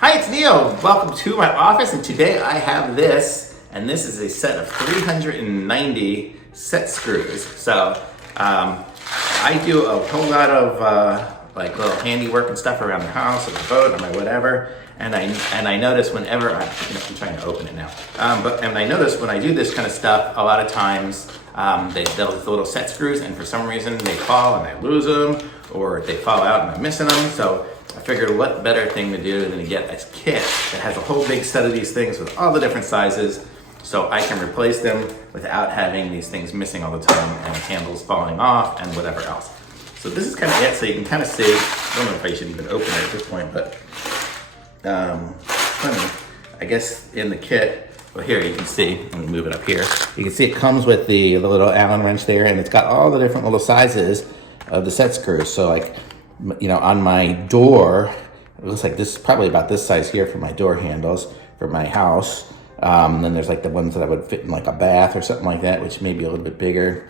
Hi, it's Neil. Welcome to my office, and today I have this, and this is a set of 390 set screws. So I do a whole lot of like little handiwork and stuff around the house, or the boat, or my whatever. And I notice whenever I'm trying to open it now, and I notice when I do this kind of stuff, a lot of times those little set screws, and for some reason they fall and I lose them, or they fall out and I'm missing them. So I figured what better thing to do than to get this kit that has a whole big set of these things with all the different sizes, so I can replace them without having these things missing all the time and handles falling off and whatever else. So this is kind of it, so you can kind of see, I don't know if I should even open it at this point, but I guess in the kit, well here you can see, let me move it up here, you can see it comes with the little Allen wrench there, and it's got all the different little sizes of the set screws. So like, you know, on my door, it looks like this is probably about this size here for my door handles for my house. Then there's like the ones that I would fit in like a bath or something like that, which may be a little bit bigger.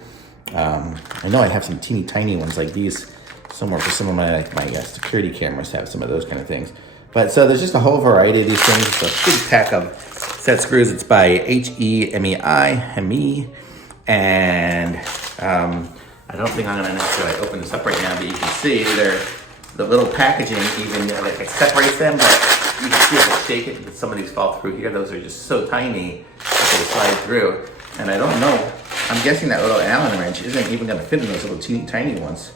I know I have some teeny tiny ones like these somewhere for some of my security cameras have some of those kind of things. But so there's just a whole variety of these things. It's a big pack of set screws. It's by HEMEI, and I don't think I'm gonna necessarily open this up right now, but you can see the little packaging even like it separates them, but you can see if I shake it, some of these fall through here. Those are just so tiny that they slide through. And I don't know, I'm guessing that little Allen wrench isn't even gonna fit in those little teeny tiny ones.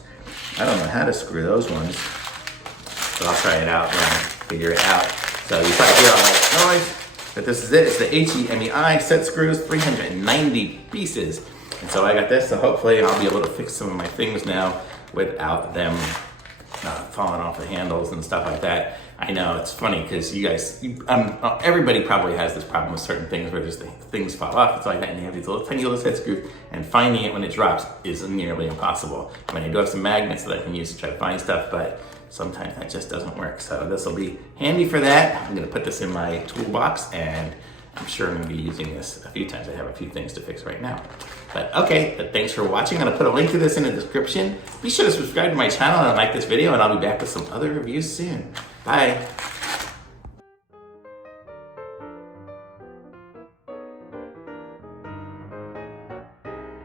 I don't know how to screw those ones. So I'll try it out and figure it out. So you probably hear all that noise, but this is it. It's the HEMEI set screws, 390 pieces. And so I got this, so hopefully I'll be able to fix some of my things now without them falling off the handles and stuff like that. I know it's funny because you guys, everybody probably has this problem with certain things where just things fall off. It's like that, and you have these little tiny little set screws, and finding it when it drops is nearly impossible. I mean, I do have some magnets that I can use to try to find stuff, but sometimes that just doesn't work. So this will be handy for that. I'm gonna put this in my toolbox, and I'm sure I'm gonna be using this a few times. I have a few things to fix right now. But thanks for watching. I'm gonna put a link to this in the description. Be sure to subscribe to my channel and like this video, and I'll be back with some other reviews soon. Bye.